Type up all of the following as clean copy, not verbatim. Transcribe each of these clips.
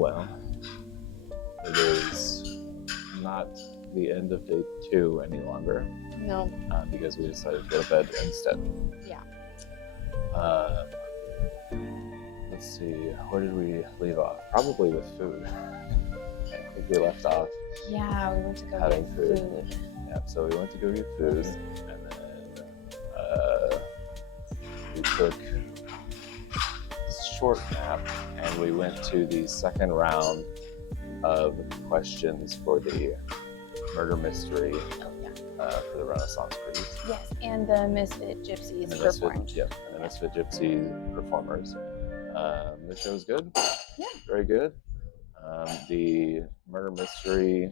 well. It is not the end of day 2 any longer. No. Because we decided to go to bed instead. Yeah. Let's see, where did we leave off? Probably with food. I think we left off. Yeah, we went to go get food. Yeah, so we went to go get food, and then we took a short nap, and we went to the second round of questions for the murder mystery for the Renaissance Cruise. Yes, and the Misfit Gypsies performed. Yep, and the Misfit Gypsy performers. The show was good. Yeah. Very good. The murder mystery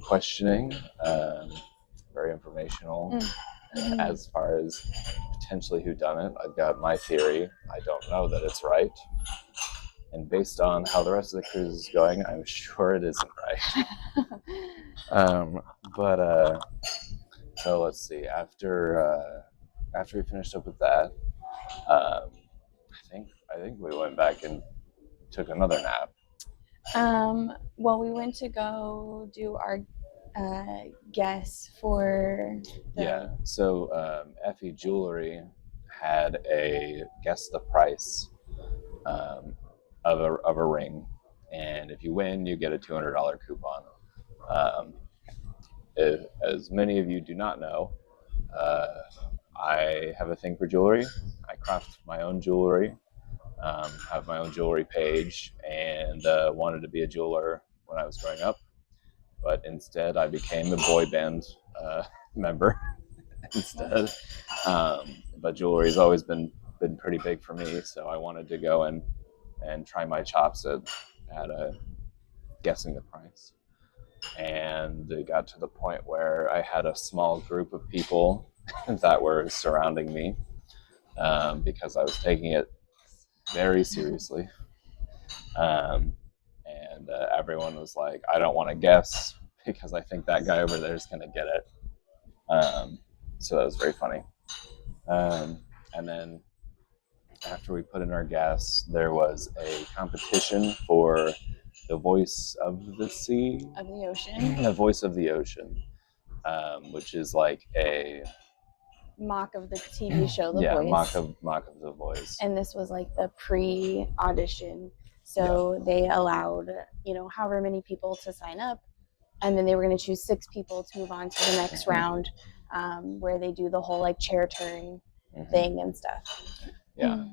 questioning, very informational as far as potentially who done it. I've got my theory. I don't know that it's right. And based on how the rest of the cruise is going, I'm sure it isn't right. So let's see. After we finished up with that, I think we went back and took another nap. Well, we went to go do our guess for So Effy Jewelry had a guess the price of a ring, and if you win, you get a $200 coupon. As many of you do not know, I have a thing for jewelry. I craft my own jewelry, have my own jewelry page, and wanted to be a jeweler when I was growing up. But instead, I became a boy band member instead. But jewelry's always been pretty big for me, so I wanted to go and try my chops at guessing the price. And it got to the point where I had a small group of people that were surrounding me because I was taking it very seriously. And everyone was like, I don't want to guess because I think that guy over there is going to get it. So that was very funny. And then after we put in our guess, there was a competition for the voice of the sea. Of the ocean. The voice of the ocean, which is like a mock of the TV show The Voice. mock of The Voice. And this was like the pre-audition. So they allowed, however many people to sign up. And then they were going to choose 6 people to move on to the next round, where they do the whole like chair turn thing and stuff. Yeah.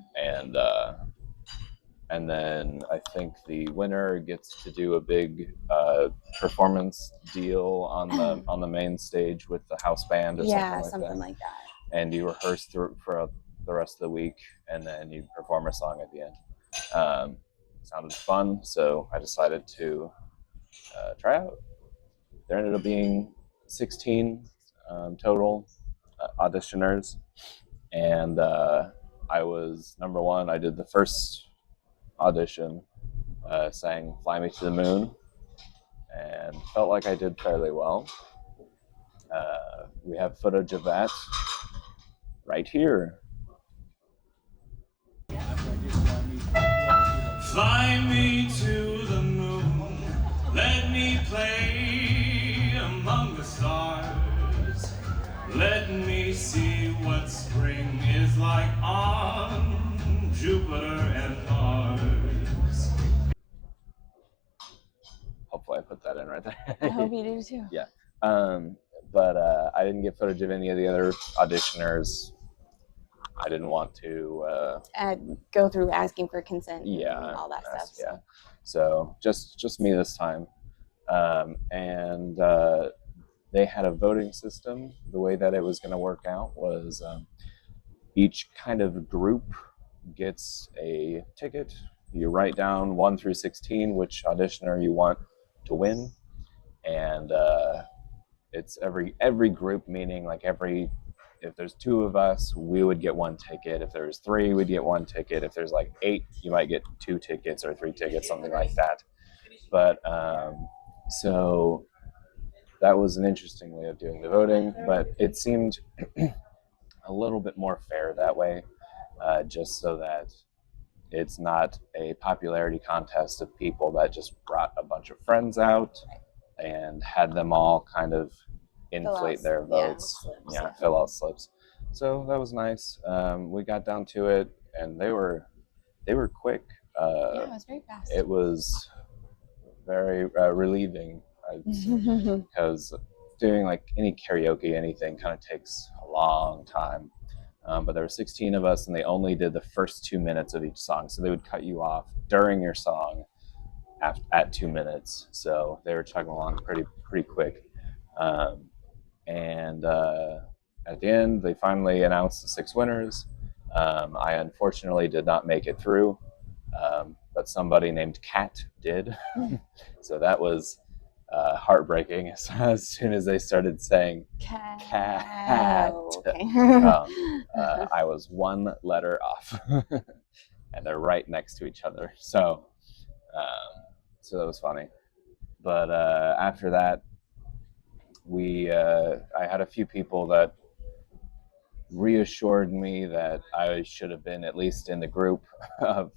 And then I think the winner gets to do a big performance deal on the main stage with the house band or something like that. And you rehearse for the rest of the week, and then you perform a song at the end. Sounded fun, so I decided to try out. There ended up being 16 total auditioners, and I was number 1. I did the first audition, sang Fly Me to the Moon, and felt like I did fairly well. We have footage of that right here. Fly me to the moon, let me play among the stars, let me see what spring is like on Jupiter and Mars. Hopefully I put that in right there. I hope you do too. Yeah. But I didn't get footage of any of the other auditioners. I didn't want to go through asking for consent and all that stuff. Yeah. So just me this time. And they had a voting system. The way that it was going to work out was each kind of group gets a ticket. You write down 1 through 16 which auditioner you want to win, and it's every group, meaning like if there's 2 of us, we would get 1 ticket. If there's 3, we'd get 1 ticket. If there's like 8, you might get 2 tickets or 3 tickets, something like that. But so that was an interesting way of doing the voting, but it seemed a little bit more fair that way, just so that it's not a popularity contest of people that just brought a bunch of friends out and had them all kind of inflate their votes. Fill out slips. So that was nice. We got down to it, and they were quick. It was very fast. It was very relieving because doing like any karaoke, anything kind of takes a long time. But there were 16 of us, and they only did the first 2 minutes of each song. So they would cut you off during your song at 2 minutes. So they were chugging along pretty quick. And at the end, they finally announced the 6 winners. I unfortunately did not make it through, but somebody named Kat did. So that was heartbreaking as soon as they started saying cat. Okay. I was 1 letter off, and they're right next to each other. So that was funny. But after that, I had a few people that reassured me that I should have been at least in the group of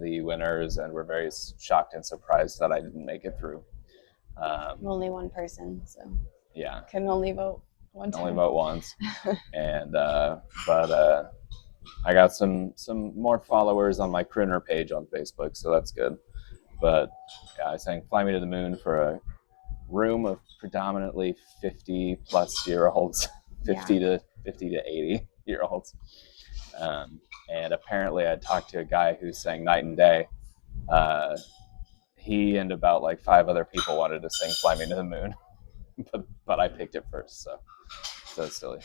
the winners, and were very shocked and surprised that I didn't make it through. Only one person, so yeah, can only vote one time. only vote once. And but I got some more followers on my crooner page on Facebook, so that's good. But yeah, I sang "Fly Me to the Moon" for a room of predominantly 50-plus-year-olds, 50 to 80-year-olds. And apparently I talked to a guy who sang "Night and Day." He and about like 5 other people wanted to sing "Fly Me to the Moon," but I picked it first, so it's silly.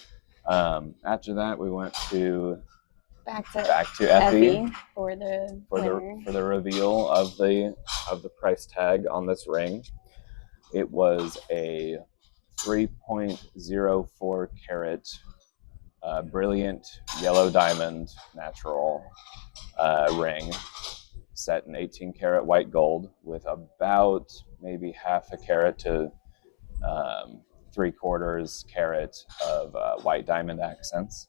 After that, we went back to Effy for the reveal of the price tag on this ring. It was a 3.04 carat brilliant yellow diamond natural ring set in 18 karat white gold with about maybe half a carat to 3/4 carat of white diamond accents.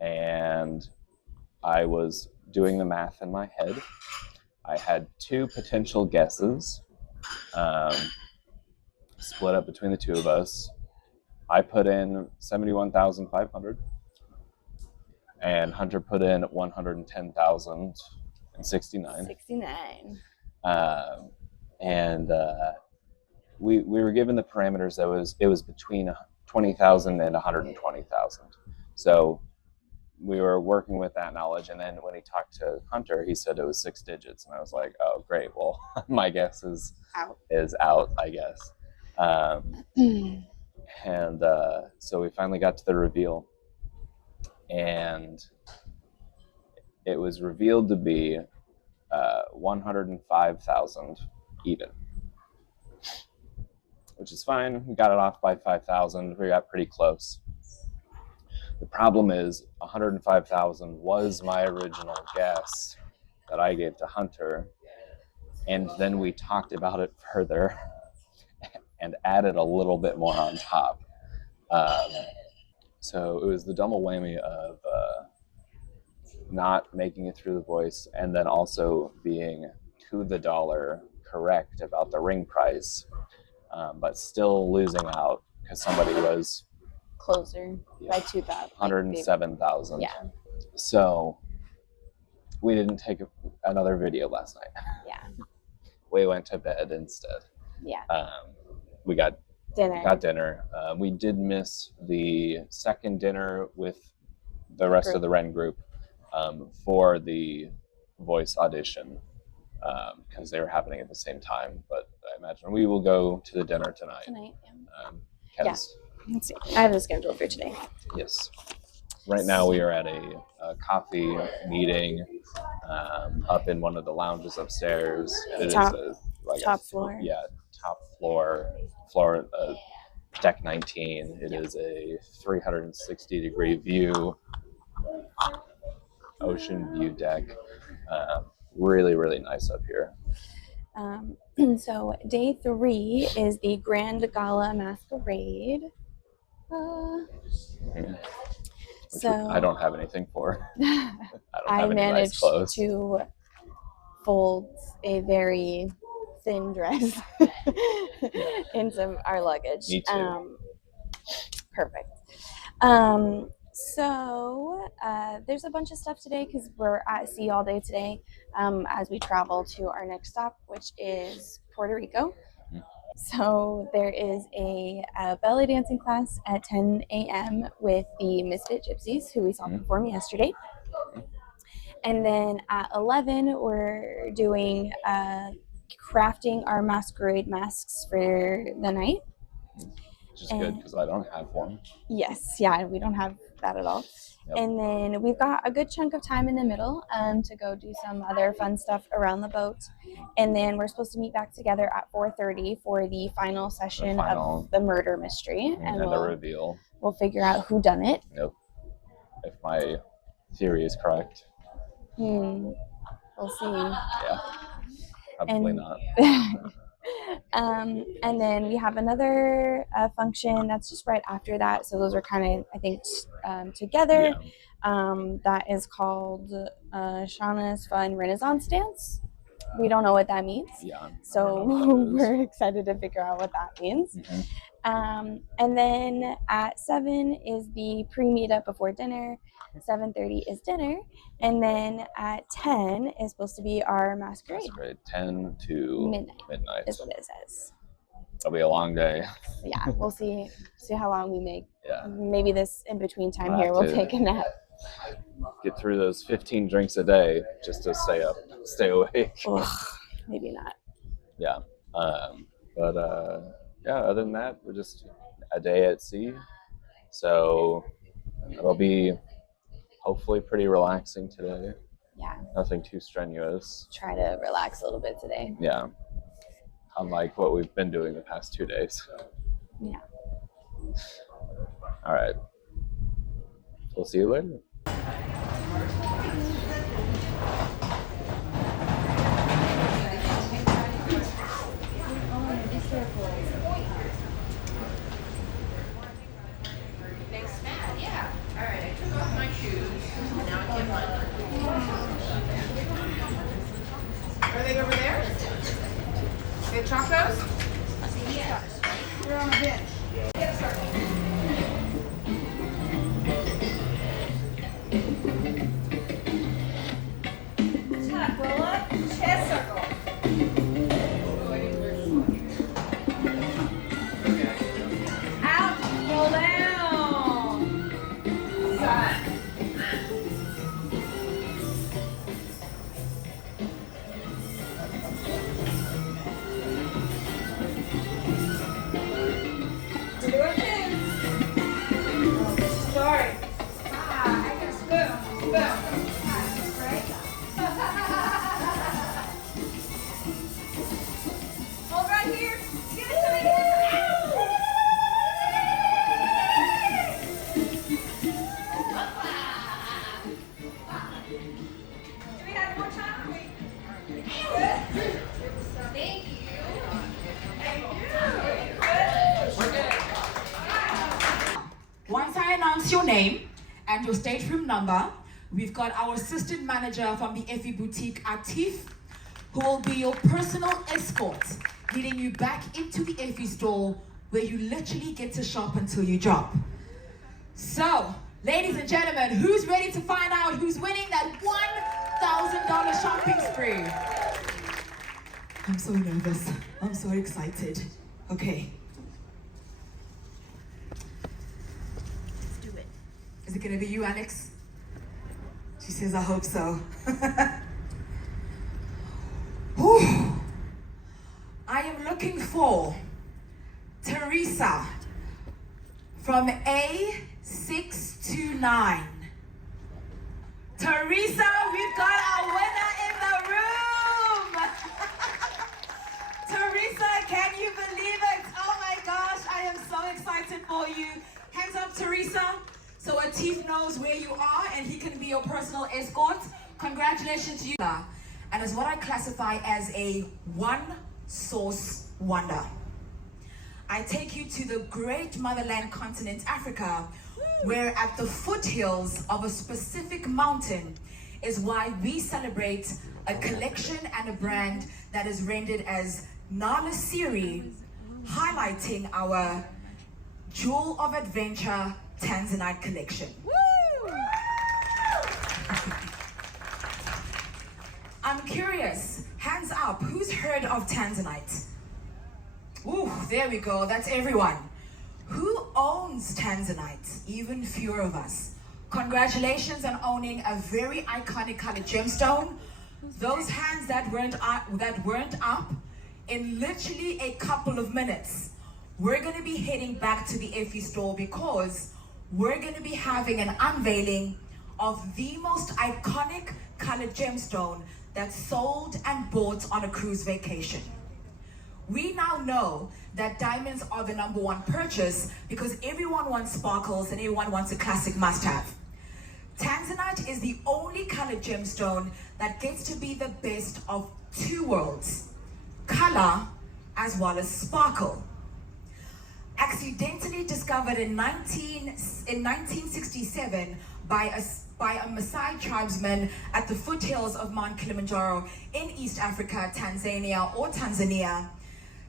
And I was doing the math in my head. I had 2 potential guesses, split up between the 2 of us. I put in 71,500, and Hunter put in 110,069. 69. And we were given the parameters that it was between 20,000 and 120,000. So we were working with that knowledge, and then when he talked to Hunter, he said it was 6 digits, and I was like, oh great, well my guess is out, I guess. And so we finally got to the reveal, and it was revealed to be 105,000 even, which is fine. We got it off by 5,000. We got pretty close. The problem is 105,000 was my original guess that I gave to Hunter, and then we talked about it further and added a little bit more on top. So it was the double whammy of not making it through the voice, and then also being to the dollar correct about the ring price, but still losing out because somebody was closer by 2,000. 107,000. Yeah. So we didn't take another video last night. Yeah. We went to bed instead. Yeah. We got dinner. We did miss the second dinner with the rest of the Ren group for the voice audition because they were happening at the same time. But I imagine we will go to the dinner tonight. Yeah. Let's see. I have the schedule for today. Yes. Right now we are at a coffee meeting up in one of the lounges upstairs. Top floor. Yeah, top floor, deck 19. It is a 360-degree view, ocean view deck. Really, really nice up here. So day 3 is the Grand Gala Masquerade. which So I don't have anything for. I don't I have any nice managed clothes. to fold a very thin dress into our luggage. Me too. Perfect. So there's a bunch of stuff today because we're at sea all day today as we travel to our next stop, which is Puerto Rico. So there is a ballet dancing class at 10 a.m. with the Misfit Gypsies, who we saw perform yesterday. And then at 11, we're doing crafting our Masquerade masks for the night. Which is good because I don't have one. Yes, yeah, we don't have that at all. Yep. And then we've got a good chunk of time in the middle to go do some other fun stuff around the boat. And then we're supposed to meet back together at 4:30 for the final session of the murder mystery. And the reveal. We'll figure out who done it. Yep. If my theory is correct. We'll see. Yeah. Probably not. And then we have another function that's just right after that. So those are kind of, I think, together. Yeah. That is called Shauna's Fun Renaissance Dance. We don't know what that means. Yeah. So we're excited to figure out what that means. Mm-hmm. And then at 7 is the pre-meetup before dinner. 7:30 is dinner. And then at 10 is supposed to be our masquerade. 10 to midnight is what it says. It'll be a long day. Yeah, we'll see how long we make. Yeah. Maybe this in between time here we'll take a nap. Get through those 15 drinks a day just to stay awake. Ugh, maybe not. Yeah. Yeah, other than that, we're just a day at sea. So it'll be hopefully pretty relaxing today. Yeah. Nothing too strenuous. Try to relax a little bit today. Yeah. Unlike what we've been doing the past 2 days. Yeah. All right. We'll see you later. Are they over there? They chop those? They're on a bench. Tuck, roll up, chest circle. Out, roll down. Side. Once I announce your name and your stateroom number, we've got our assistant manager from the Effy Boutique, Atif, who will be your personal escort, leading you back into the Effy store where you literally get to shop until you drop. So, ladies and gentlemen, who's ready to find out who's winning that $1,000 shopping spree? I'm so nervous. I'm so excited. Okay. Is it gonna be you, Alex? She says, I hope so. Whew. I am looking for Teresa from A629. Teresa, we've got our winner in the room. Teresa, can you believe it? Oh my gosh, I am so excited for you. Hands up, Teresa. So Atif knows where you are and he can be your personal escort. Congratulations to you. And it's what I classify as a one-source wonder. I take you to the great motherland continent, Africa, where at the foothills of a specific mountain is why we celebrate a collection and a brand that is rendered as Nala Siri, highlighting our Jewel of Adventure Tanzanite collection. I'm curious, hands up, who's heard of Tanzanite? Ooh, there we go, that's everyone. Who owns Tanzanite? Even fewer of us. Congratulations on owning a very iconic colored gemstone. Those hands that weren't up, in literally a couple of minutes, we're gonna be heading back to the Effy store because we're gonna be having an unveiling of the most iconic colored gemstone that's sold and bought on a cruise vacation. We now know that diamonds are the #1 purchase because everyone wants sparkles and everyone wants a classic must-have. Tanzanite is the only colored gemstone that gets to be the best of 2 worlds, color as well as sparkle. Accidentally discovered in 1967 by a Maasai tribesman at the foothills of Mount Kilimanjaro in East Africa, Tanzania,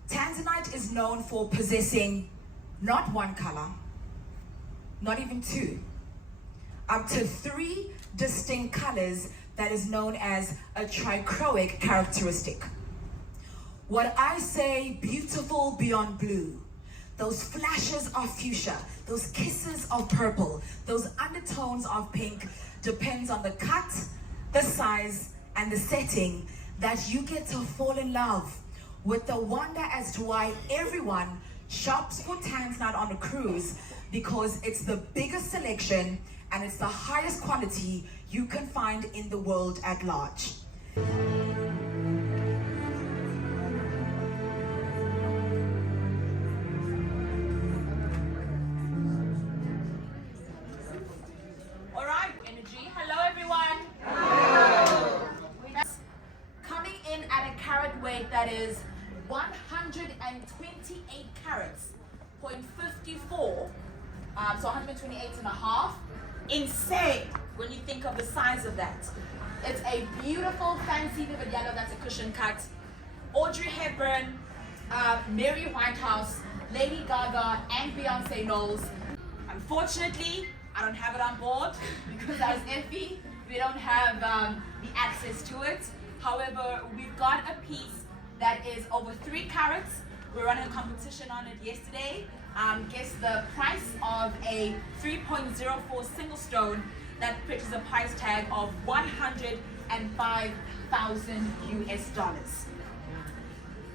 Tanzanite is known for possessing not 1 color, not even 2, up to 3 distinct colors that is known as a trichroic characteristic. What I say beautiful beyond blue, those flashes of fuchsia, those kisses of purple, those undertones of pink, depends on the cut, the size, and the setting that you get to fall in love with the wonder as to why everyone shops for Tanzanite on a cruise, because it's the biggest selection and it's the highest quality you can find in the world at large. All right, energy. Hello, everyone. Hello. Coming in at a carat weight that is 128 carats, 0.54, so 128 and a half. Insane when you think of the size of that. It's a beautiful, fancy vivid yellow that's a cushion cut. Audrey Hepburn, Mary Whitehouse, Lady Gaga, and Beyonce Knowles. Unfortunately, I don't have it on board because as Effy, we don't have the access to it. However, we've got a piece that is over 3 carats. We're running a competition on it yesterday. Guess the price of a 3.04 single stone that fetches a price tag of $105,000 US.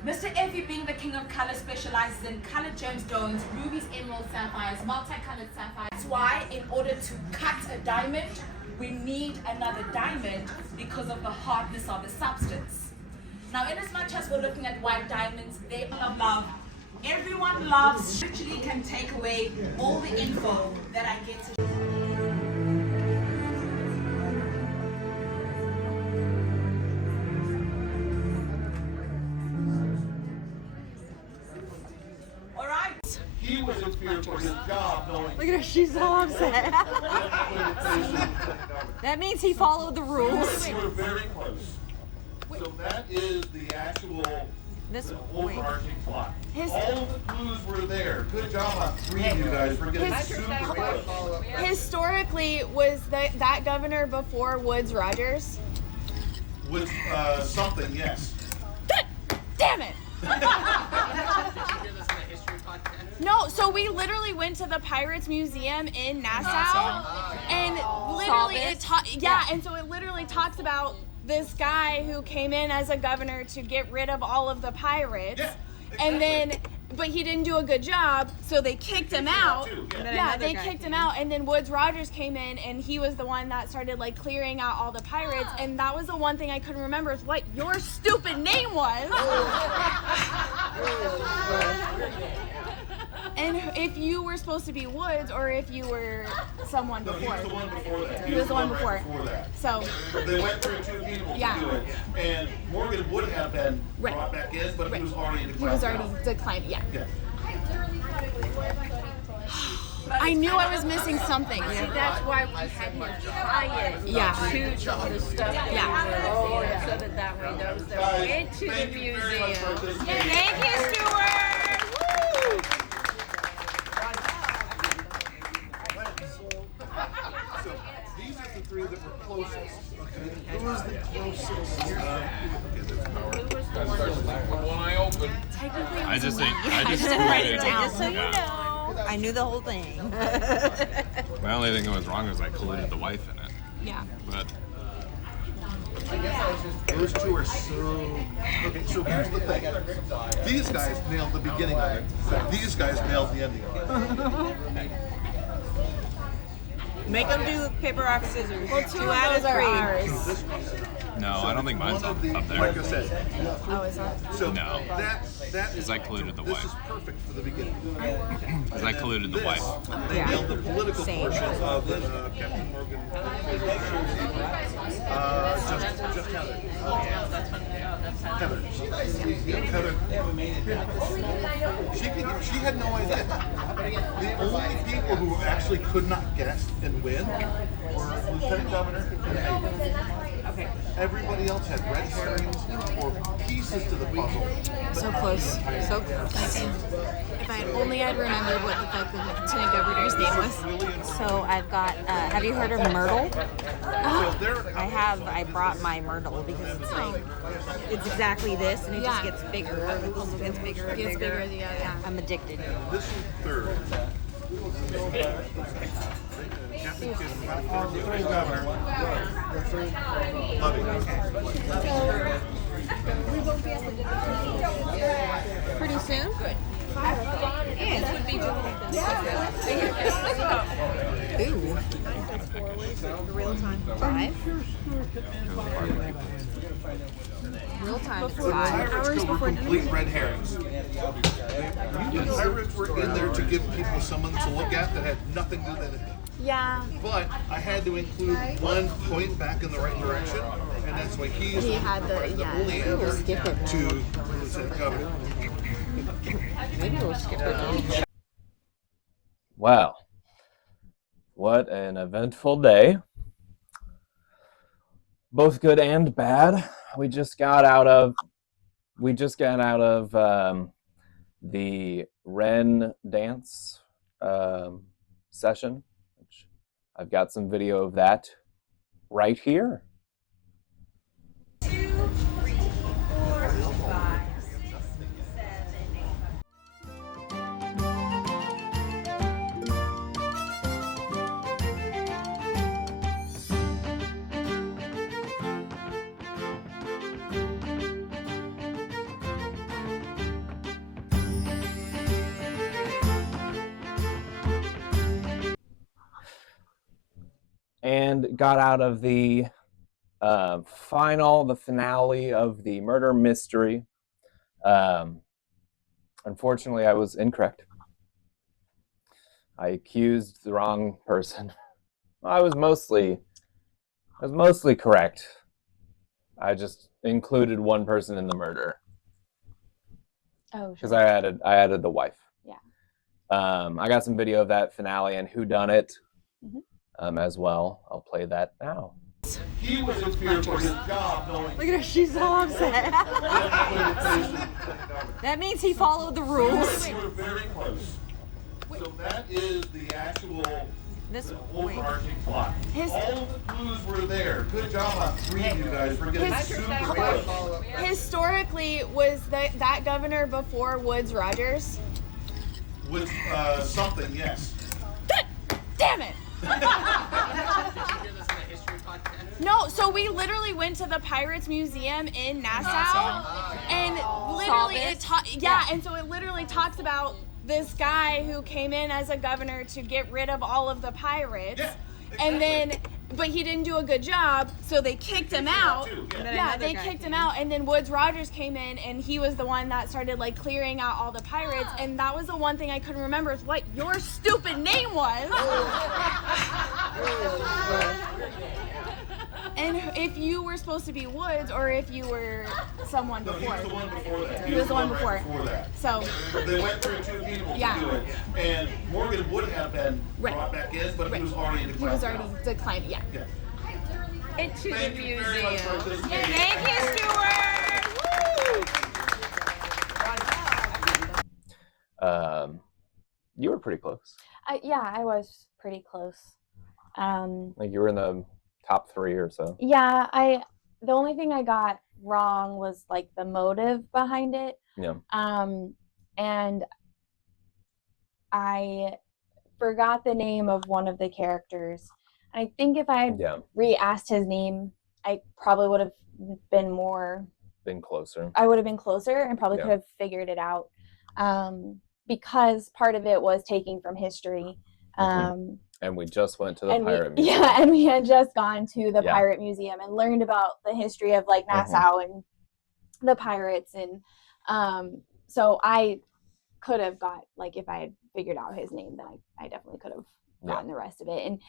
Mr. Effy, being the king of color, specializes in colored gemstones, rubies, emeralds, sapphires, multicolored sapphires. That's why in order to cut a diamond, we need another diamond because of the hardness of the substance. Now, in as much as we're looking at white diamonds, they love. Everyone loves, literally can take away all the info that I get to. All right. He was in fear for his job, knowing. Look at her, she's so upset. That means he followed the rules. We were very close. So that is the actual overarching plot. All of the clues were there. Good job on 3 of you guys for getting super close. Historically, was that governor before Woodes Rogers? With something, yes. Damn it! No, so we literally went to the Pirates Museum in Nassau, and literally and so it literally talks about this guy who came in as a governor to get rid of all of the pirates, and then, but he didn't do a good job, so they kicked him out. They kicked him out, and then Woodes Rogers came in, and he was the one that started like clearing out all the pirates, and that was the one thing I couldn't remember is what your stupid name was. And if you were supposed to be Woods, or if you were someone before. He was the one before that. He was the one before. That. So. They went through 2 people to do it. And Morgan would have been brought back in, but he was already declined. He was already declined, yeah. Yeah. I literally thought it was I knew I was missing something. See, that's why we had him try it. Yeah. To some of the stuff. Yeah. So that way those that went to the museum. Thank you, Stuart. Woo! So these are the three that were closest. Okay. Who was the closest? I just think I just so you know, I knew the whole thing. my only thing that was wrong was I colluded the wife in it. Yeah. But Those two are so... Okay, so here's the thing. These guys nailed the beginning of it. These guys nailed the ending of it. Make them do paper, rock, scissors. Well, two 2 of out those of are 3. ours. no, I don't think mine's One up of the, there. like I said, Oh, is that? so No. that is... Because I colluded the This wife. is perfect for the beginning. Because I colluded the wife. They nailed the political Same. portion of the Captain Morgan. Just Heather. Heather. Yeah, Heather. She had no idea. The only people who actually could not guess and win were Lieutenant Governor and Mayor. Okay. Everybody else had red herrings or pieces to the puzzle. So close. So close. If I only had remembered what the fuck the Lieutenant Governor's name was. So I've got, have you heard of myrtle? So there, I brought my myrtle because it's like, it's exactly this and it just gets bigger. The puzzle gets bigger and Gets bigger. bigger, yeah. I'm addicted. this is third. Captain Kidd, Governor. Love it. Pretty soon? Good. Ooh. Real time. 5? Real time. It's 5. Pirates were complete red herrings. The pirates were in there to give people someone to look at that had nothing to do with anything. Yeah. But I had to include one point back in the right direction, and that's why he had the only answer to Lieutenant Governor. Maybe we'll skip it. Wow. What an eventful day. Both good and bad. We just got out of the Ren dance session. Which I've got some video of that right here. 2, 3, 4, 5, 6, 7, 8. And got out of the finale of the murder mystery. Unfortunately, I was incorrect. I accused the wrong person. I was mostly correct. I just included one person in the murder Oh, because sure. I added the wife. Yeah. I got some video of that finale and who done it Mhm. as well. I'll play that now. He was in fear for his job, knowing Look at her, she's so upset. That means he followed the rules. they were very close. So that is the actual This overarching plot. All of the clues were there. Good job on 3 of you guys for getting super close. Historically, was that governor before Woodes Rogers? With something, yes. Damn it! No, so we literally went to the Pirates Museum in Nassau, and literally and so it literally talks about this guy who came in as a governor to get rid of all of the pirates, and then, but he didn't do a good job, so they kicked him out. Yeah, they kicked him out, and then Woodes Rogers came in, and he was the one that started like clearing out all the pirates, and that was the one thing I couldn't remember is what your stupid name was. And if you were supposed to be Woods, or if you were someone No, before. he was the one before that. He was the one right before. that. So They went through 2 people to do it, and Morgan would have been brought back in, but he was already declined. He was already declined, yeah. Into the museum. Thank you, Stuart! You were pretty close. Yeah, I was pretty close. Like you were in the top 3 or so. Yeah, the only thing I got wrong was like the motive behind it. Yeah. And I forgot the name of one of the characters. I think if I had re-asked his name, I probably would have been closer. I would have been closer and probably could have figured it out. Because part of it was taking from history. And we just went to the Pirate Museum. Yeah, and we had just gone to the Pirate Museum and learned about the history of like Nassau and the pirates. And so I could have got, like, if I had figured out his name, then I definitely could have gotten the rest of it. And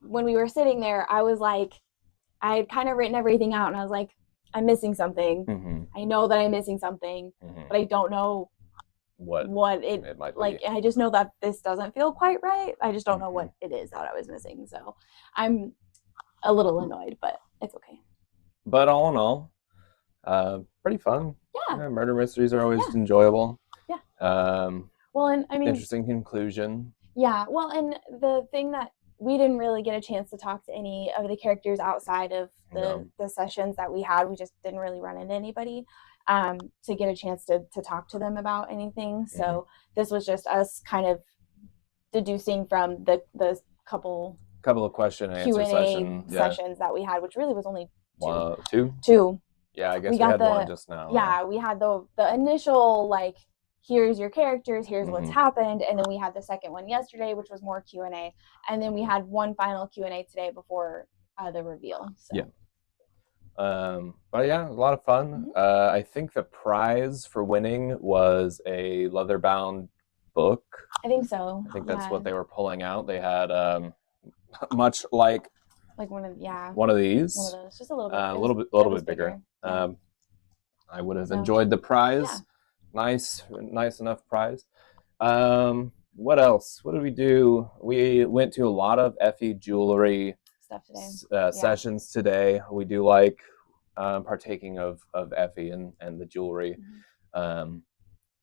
when we were sitting there, I was like, I had kind of written everything out, and I was like, I'm missing something. I know that I'm missing something, but I don't know what it might like be. I just know that this doesn't feel quite right. I just don't know what it is that I was missing. So I'm a little annoyed, but it's okay. But all in all, pretty fun. Yeah, murder mysteries are always enjoyable. Yeah. Well, and I mean, interesting conclusion. Yeah. Well, and the thing that we didn't really get a chance to talk to any of the characters outside of the sessions that we had. We just didn't really run into anybody to get a chance to talk to them about anything. So this was just us kind of deducing from the couple of question and answer sessions that we had, which really was only two. Two. Yeah, I guess we had one just now. Yeah, we had the initial, like, here's your characters, here's what's happened, and then we had the second one yesterday, which was more Q&A, and then we had one final Q&A today before the reveal. So. Yeah. But yeah, a lot of fun. I think the prize for winning was a leather-bound book. I think so. I think that's what they were pulling out. They had much like one of these. One of those, just a little bit. A little bit bigger. Yeah. I would have enjoyed the prize. Yeah. Nice enough prize. What else? What did we do? We went to a lot of Effy Jewelry stuff today. Sessions today. We do like partaking of Effy and the jewelry,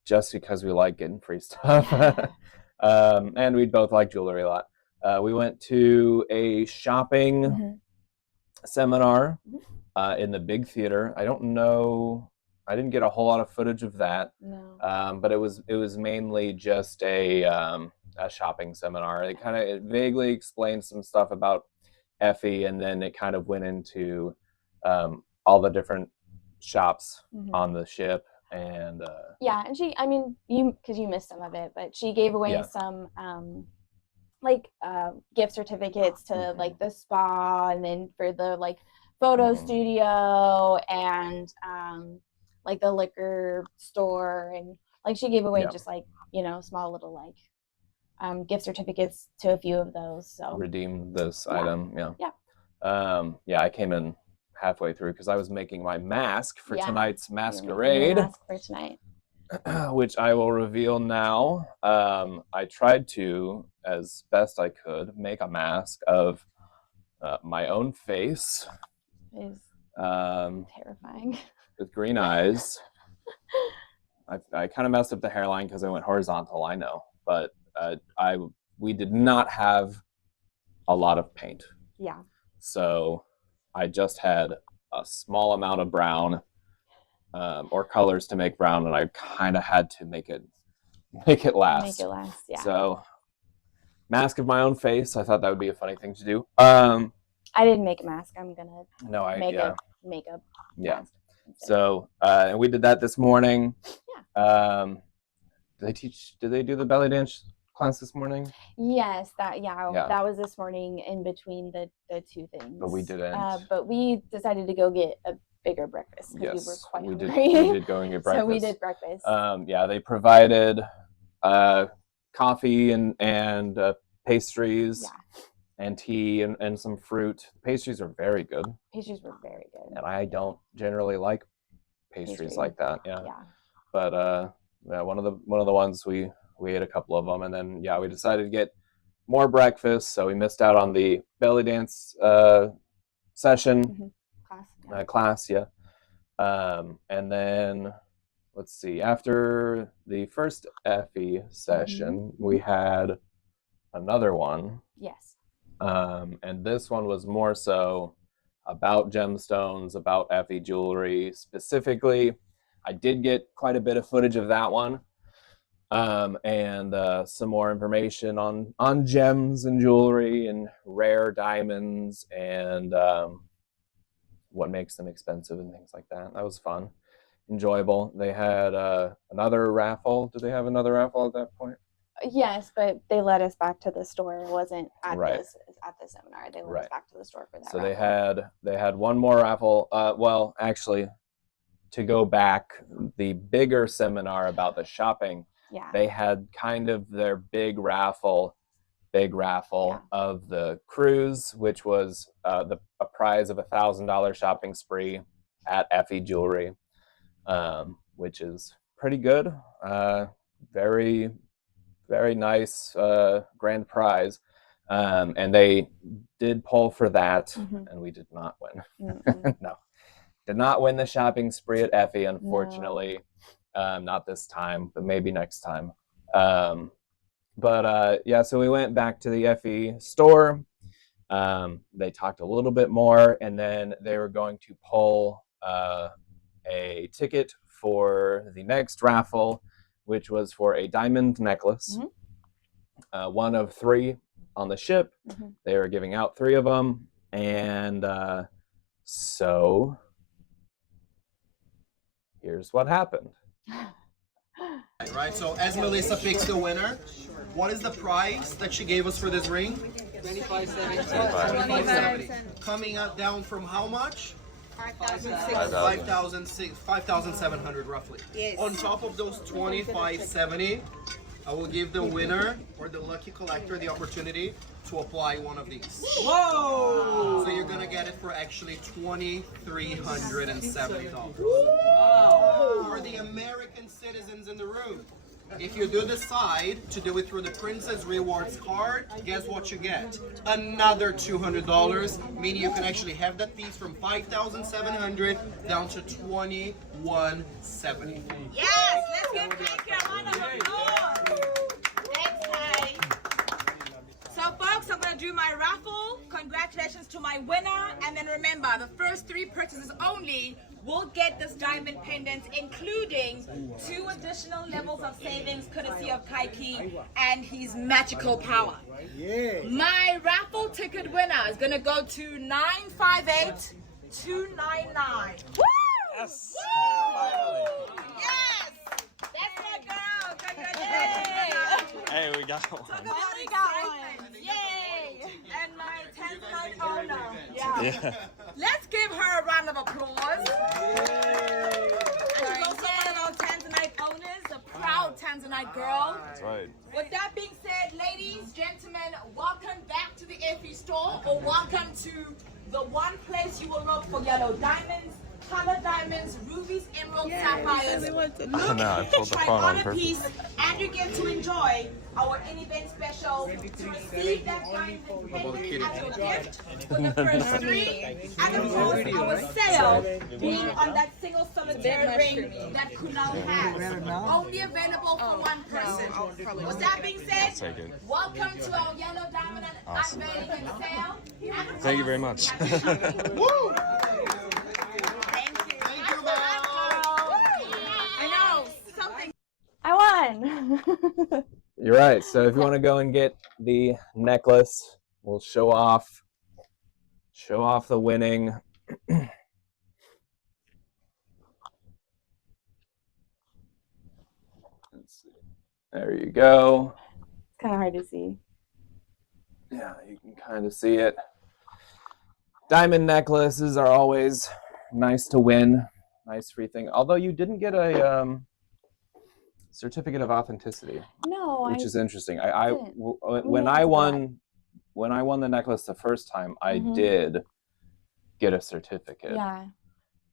just because we like getting free stuff. And we both like jewelry a lot. We went to a shopping seminar in the big theater. I don't know. I didn't get a whole lot of footage of that. No. But it was mainly just a shopping seminar. It vaguely explained some stuff about Effy, and then it kind of went into all the different shops on the ship. And and she, I mean, because you missed some of it, but she gave away some gift certificates to like the spa, and then for the like photo studio, and like the liquor store, and like she gave away just like, small little like gift certificates to a few of those. So redeem this item. I came in halfway through because I was making my mask for tonight's Masquerade. Mask for tonight. Which I will reveal now. I tried to, as best I could, make a mask of my own face. It is terrifying. With green eyes. I kind of messed up the hairline because I went horizontal, I know. But we did not have a lot of paint. Yeah. So I just had a small amount of brown or colors to make brown, and I kind of had to make it last. Make it last, yeah. So mask of my own face. I thought that would be a funny thing to do. I didn't make a mask. I'm gonna make a makeup mask. So and we did that this morning. Yeah. Did they do the belly dance class this morning? Yes, that was this morning in between the two things. But we didn't. But we decided to go get a bigger breakfast because we were quite hungry. We did go and get breakfast. So we did breakfast. They provided coffee and pastries. and tea and some fruit. Pastries are very good. Pastries were very good. And I don't generally like pastries like that. Yeah. But yeah, one of the ones we ate a couple of them, and then we decided to get more breakfast, so we missed out on the belly dance session class. And then let's see, after the first Effy session, we had another one. Yes. And this one was more so about gemstones, about Effy Jewelry specifically. I did get quite a bit of footage of that one, and some more information on gems and jewelry and rare diamonds and what makes them expensive and things like that. That was fun, enjoyable. They had another raffle. Did they have another raffle at that point? Yes, but they led us back to the store. It wasn't at the seminar. They led us back to the store for that. So raffle. they had one more raffle. Well, actually, to go back, the bigger seminar about the shopping, they had kind of their big raffle of the cruise, which was a prize of $1,000 shopping spree at Effy Jewelry, which is pretty good. Very, very nice grand prize. And they did pull for that, and we did not win. No, did not win the shopping spree at Effy, unfortunately. No. Not this time, but maybe next time. So we went back to the Effy store. They talked a little bit more, and then they were going to pull a ticket for the next raffle, which was for a diamond necklace. One of 3 on the ship. They were giving out 3 of them, and so here's what happened. Right, so as Melissa picks the winner, what is the price that she gave us for this ring? $25.70. Coming up down from how much? 5,700 roughly. Yes. On top of those $25.70, I will give the winner or the lucky collector the opportunity to apply one of these. Whoa! So you're gonna get it for actually $2,370. Wow. For the American citizens in the room, if you do decide to do it through the Princess Rewards card, guess what you get? Another $200, meaning you can actually have that piece from $5,700 down to $2,170. Yes, let's give Kiki a round of applause. Thanks, Kay. So, folks, I'm going to do my raffle. Congratulations to my winner. And then remember, the first 3 purchases only will get this diamond pendant, including 2 additional levels of savings courtesy of Kaiki and his magical power. Yeah. My raffle ticket winner is going to go to 958299. Woo! Yes! Woo! Yes! That's my girl. Congratulations! Hey, we got one. Talk about excitement. Yay! And my 10th owner. Yeah. Let's give her a round of applause. And she's also one of our Tanzanite owners, a proud Tanzanite girl. That's right. With that being said, ladies, gentlemen, welcome back to the Effy store, or welcome to the one place you will look for yellow diamonds, colored diamonds, rubies, emeralds, sapphires. Look, try on a piece, and you get to enjoy our in-event special to receive that diamond pendant as your gift for the first 3, and of course our sale being on that single solitaire ring that Kunal has, only available for one person. With that being said, welcome to our yellow diamond unveiling and sale. Thank you very much. Woo! I won. You're right. So if you want to go and get the necklace, we'll show off the winning. Let's see. There you go. It's kind of hard to see. Yeah, you can kind of see it. Diamond necklaces are always nice to win. Nice free thing. Although you didn't get a certificate of authenticity. No, which is interesting. When I won when I won the necklace the first time, I Mhm. did get a certificate. Yeah.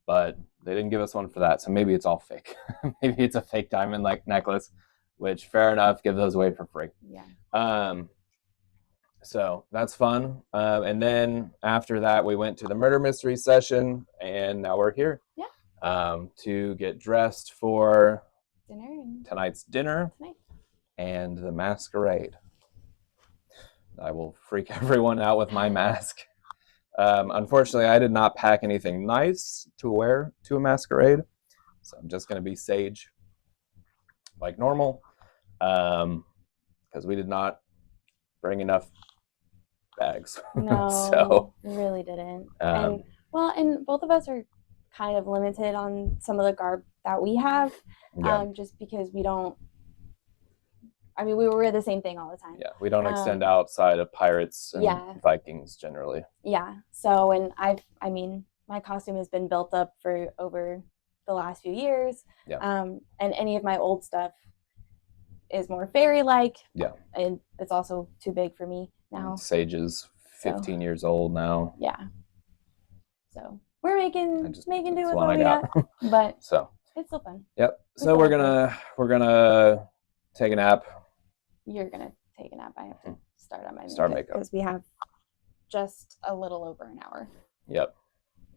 But they didn't give us one for that, so maybe it's all fake. Maybe it's a fake diamond like necklace, which fair enough, give those away for free. Yeah. So that's fun. And then after that, we went to the murder mystery session, and now we're here. Yeah. To get dressed for Dinner. tonight's dinner Tonight. and the masquerade. I will freak everyone out with my mask. Unfortunately, I did not pack anything nice to wear to a masquerade, so I'm just going to be sage like normal, because we did not bring enough bags. No, So we really didn't. And both of us are kind of limited on some of the garb that we have, just because we don't. I mean, we wear the same thing all the time. Yeah, we don't extend outside of pirates and Vikings generally. Yeah. So, and I mean, my costume has been built up for over the last few years. Yeah. And any of my old stuff is more fairy-like. Yeah. And it's also too big for me now. Sage is 15 years old now. Yeah. So we're making do with one what I we got. but So it's still fun. Yep. So we're gonna take a nap. You're gonna take a nap. I have to start on my makeup because we have just a little over an hour. Yep.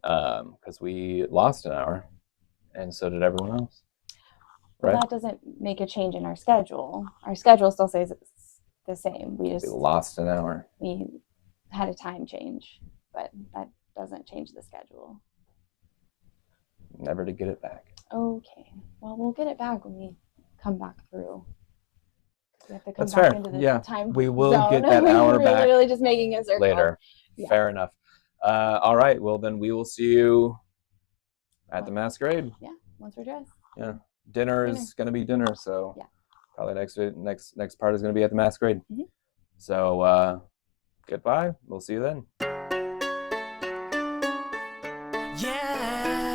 Because we lost an hour, and so did everyone else. Well, that doesn't make a change in our schedule. Our schedule still stays the same. We lost an hour. We had a time change, but that doesn't change the schedule. Never to get it back. Okay. Well, we'll get it back when we come back through. We have to come That's back fair. into the time we will zone. get that hour We're back. Really just making a circle later. Yeah. Fair enough. All right. Well, then we will see you at the masquerade. Yeah. Once we're dressed. Yeah. Dinner is going to be dinner, so probably next part is going to be at the masquerade. Mm-hmm. So goodbye. We'll see you then. Yeah.